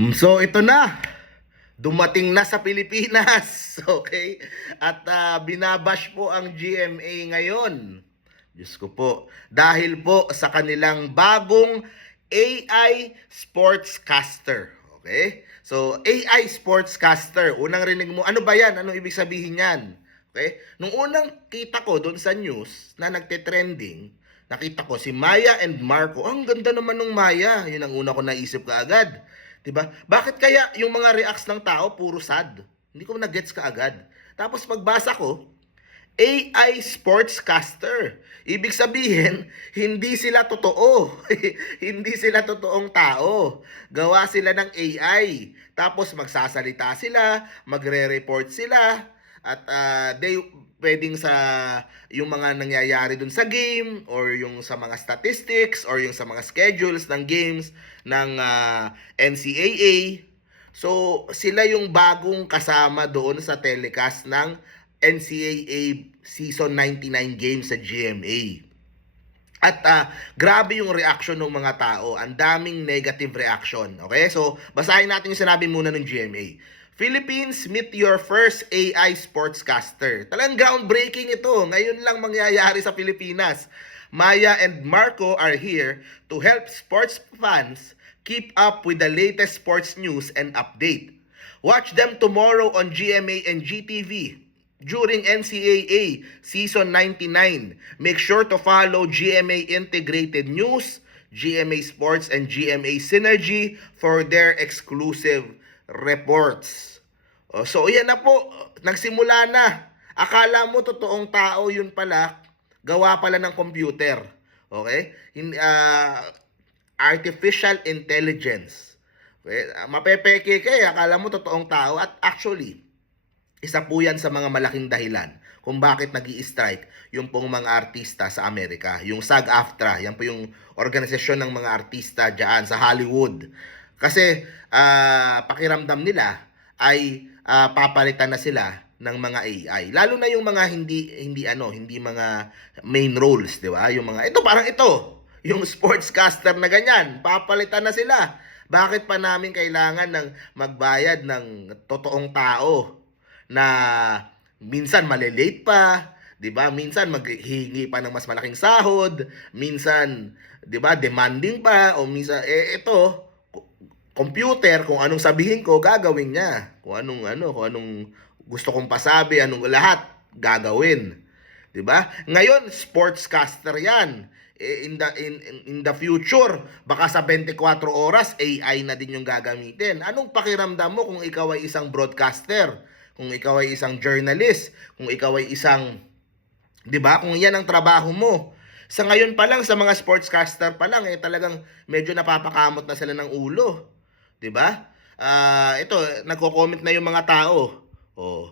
Mm, So ito na. Dumating na sa Pilipinas. Okay? At ah, binabash po ang GMA ngayon. Diyos ko po. Dahil po sa kanilang bagong AI Sportscaster. Okay? So, AI Sportscaster. Unang rinig mo, ano ba yan? Ano ibig sabihin yan? Okay? Nung unang kita ko doon sa news na nagte-trending, nakita ko si Maya and Marco. Ang ganda naman ng Maya. Yun ang una ko naisip kaagad. 'Di ba? Bakit kaya yung mga reacts ng tao puro sad? Hindi ko na-gets kaagad. Tapos pagbasa ko, AI Sportscaster. Ibig sabihin, hindi sila totoo. hindi sila totoong tao. Gawa sila ng AI. Tapos magsasalita sila, magre-report sila, at ah, they pwedeng sa yung mga nangyayari dun sa game or yung sa mga statistics or yung sa mga schedules ng games ng ah, NCAA. So, sila yung bagong kasama doon sa telecast ng NCAA Season 99 games sa GMA. At ah, grabe yung reaction ng mga tao. Ang daming negative reaction. Okay? So, basahin natin yung sinabi muna ng GMA. Philippines, meet your first AI sportscaster. Talagang groundbreaking ito. Ngayon lang mangyayari sa Pilipinas. Maya and Marco are here to help sports fans keep up with the latest sports news and update. Watch them tomorrow on GMA and GTV during NCAA Season 99. Make sure to follow GMA Integrated News, GMA Sports, and GMA Synergy for their exclusive reports. So, yan na po. Nagsimula na. Akala mo totoong tao yun pala, gawa pala ng computer. Okay? Hin, ah, artificial intelligence. Okay? Ah, Mapepeke ka eh. Akala mo totoong tao. At actually, isa po yan sa mga malaking dahilan kung bakit nag strike yung pong mga artista sa Amerika. Yung SAG-AFTRA, yan po yung organisasyon ng mga artista dyan sa Hollywood. Kasi ah, pakiramdam nila ay ah, papalitan na sila ng mga AI. Lalo na yung mga hindi hindi ano, hindi mga main roles, 'di ba? Yung mga ito parang ito, yung sportscaster na ganyan, papalitan na sila. Bakit pa namin kailangan ng magbayad ng totoong tao na minsan malilate pa, 'di ba? Minsan maghihingi pa ng mas malaking sahod, minsan 'di ba, demanding pa o minsan eh ito computer kung anong sabihin ko gagawin niya. Kung anong ano, kung anong gusto kong pasabi, anong lahat gagawin. 'Di ba? Ngayon sportscaster 'yan. Eh, in the in, in, the future, baka sa 24 oras AI na din yung gagamitin. Anong pakiramdam mo kung ikaw ay isang broadcaster? Kung ikaw ay isang journalist, kung ikaw ay isang 'di ba? Kung 'yan ang trabaho mo. Sa ngayon pa lang sa mga sportscaster pa lang eh talagang medyo napapakamot na sila ng ulo. 'Di ba? Ah, ito nagko-comment na yung mga tao. Oh.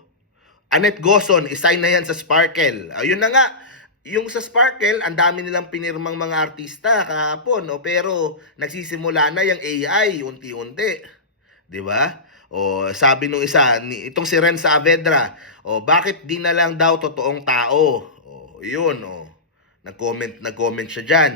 Annette Goson, isign na yan sa Sparkle. Ayun na nga, yung sa Sparkle, ang dami nilang pinirmang mga artista kahapon, oh, pero nagsisimula na yung AI unti-unti. 'Di ba? O sabi nung isa, itong si Ren Saavedra, o bakit di na lang daw totoong tao? O yun, o. Nag-comment, nag-comment siya diyan.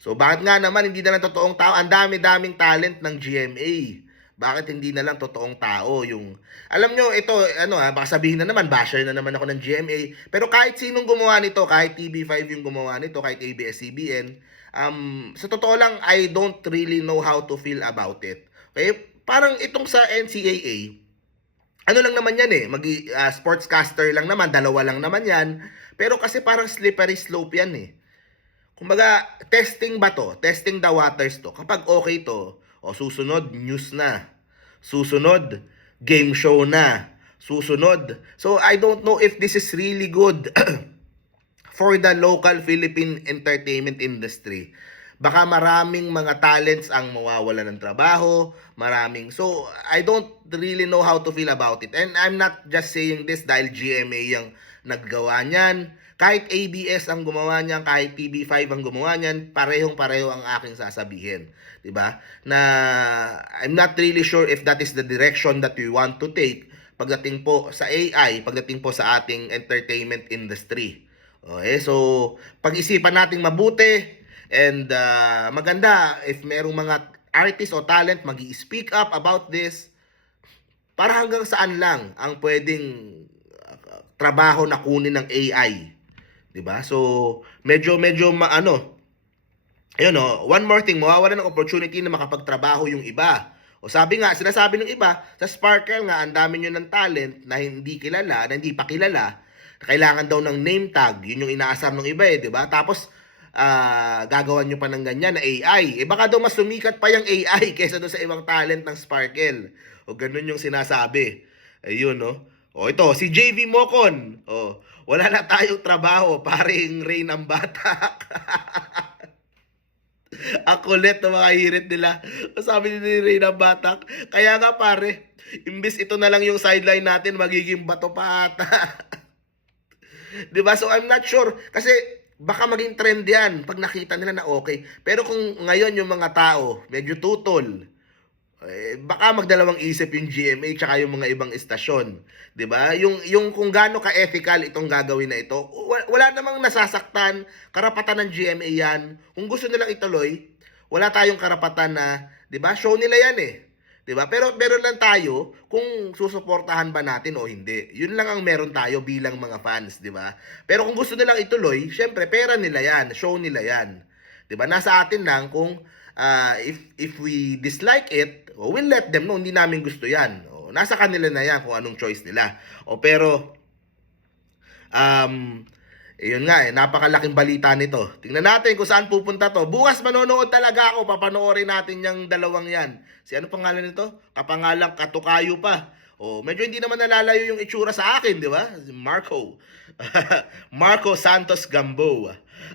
So bakit nga naman hindi na lang totoong tao? Ang dami-daming talent ng GMA. Bakit hindi na lang totoong tao yung Alam nyo, ito ano ha, baka sabihin na naman basher na naman ako ng GMA, pero kahit sinong gumawa nito, kahit TV5 yung gumawa nito, kahit ABS-CBN, um sa totoo lang I don't really know how to feel about it. Okay? Parang itong sa NCAA, ano lang naman yan eh, mag ah, sportscaster lang naman, dalawa lang naman yan. Pero kasi parang slippery slope yan eh. Kumbaga, testing ba to? Testing the waters to. Kapag okay to, o susunod, news na. Susunod, game show na. Susunod. So, I don't know if this is really good for the local Philippine entertainment industry. Baka maraming mga talents ang mawawala ng trabaho, maraming. So, I don't really know how to feel about it. And I'm not just saying this dahil GMA yung naggawa niyan. Kahit ABS ang gumawa niyan, kahit TV5 ang gumawa niyan, parehong-pareho ang aking sasabihin. 'Di ba? Na I'm not really sure if that is the direction that we want to take pagdating po sa AI, pagdating po sa ating entertainment industry. Okay, so pag-isipan nating mabuti and ah, maganda if merong mga artist o talent mag speak up about this para hanggang saan lang ang pwedeng uh, trabaho na kunin ng AI. 'Di ba? So, medyo medyo maano. Ayun oh, one more thing, mawawala ng opportunity na makapagtrabaho yung iba. O sabi nga, sinasabi ng iba, sa Sparkle nga, ang dami nyo ng talent na hindi kilala, na hindi pa kilala, kailangan daw ng name tag. Yun yung inaasar ng iba eh, di ba? Tapos, ah gagawan nyo pa ng ganyan na AI. Eh baka daw mas sumikat pa yung AI kaysa doon sa ibang talent ng Sparkle. O ganun yung sinasabi. Ayun, no? O ito, si JV Mocon. O, wala na tayong trabaho, paring Rain ang bata. Ang kulit ng mga hirit nila. Sabi ni Reyna Batak, kaya nga pare, imbis ito na lang yung sideline natin, magiging bato pa ata. 'Di ba? So I'm not sure kasi baka maging trend 'yan pag nakita nila na okay. Pero kung ngayon yung mga tao medyo tutol, eh, baka magdalawang isip yung GMA tsaka yung mga ibang istasyon, 'di ba? Yung yung kung gaano ka-ethical itong gagawin na ito, wa- wala namang nasasaktan, karapatan ng GMA 'yan. Kung gusto nilang ituloy, wala tayong karapatan na, 'di ba? Show nila 'yan eh. 'Di ba? Pero meron lang tayo kung susuportahan ba natin o hindi. 'Yun lang ang meron tayo bilang mga fans, 'di ba? Pero kung gusto nilang ituloy, syempre pera nila 'yan, show nila 'yan. 'Di ba? Nasa atin lang kung ah, if if we dislike it, oh, we'll let them know hindi namin gusto 'yan. Oh, nasa kanila na 'yan kung anong choice nila. O pero um yun nga eh, napakalaking balita nito. Tingnan natin kung saan pupunta to. Bukas manonood talaga ako, papanoorin natin yung dalawang yan. Si ano pangalan nito? Kapangalang Katukayo pa. Oh, medyo hindi naman nalalayo yung itsura sa akin, di ba? Marco. Marco Santos Gambo.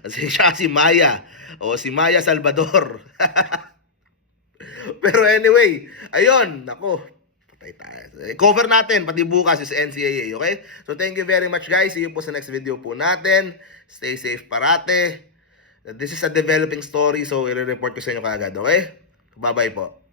Kasi siya si Maya. O si Maya Salvador. Pero anyway, ayun, nako, patay tayo. Eh, Cover natin, pati bukas is NCAA, okay? So thank you very much guys. See you po sa next video po natin. Stay safe parate. This is a developing story, so i-report ko sa inyo kaagad, okay? Bye-bye po.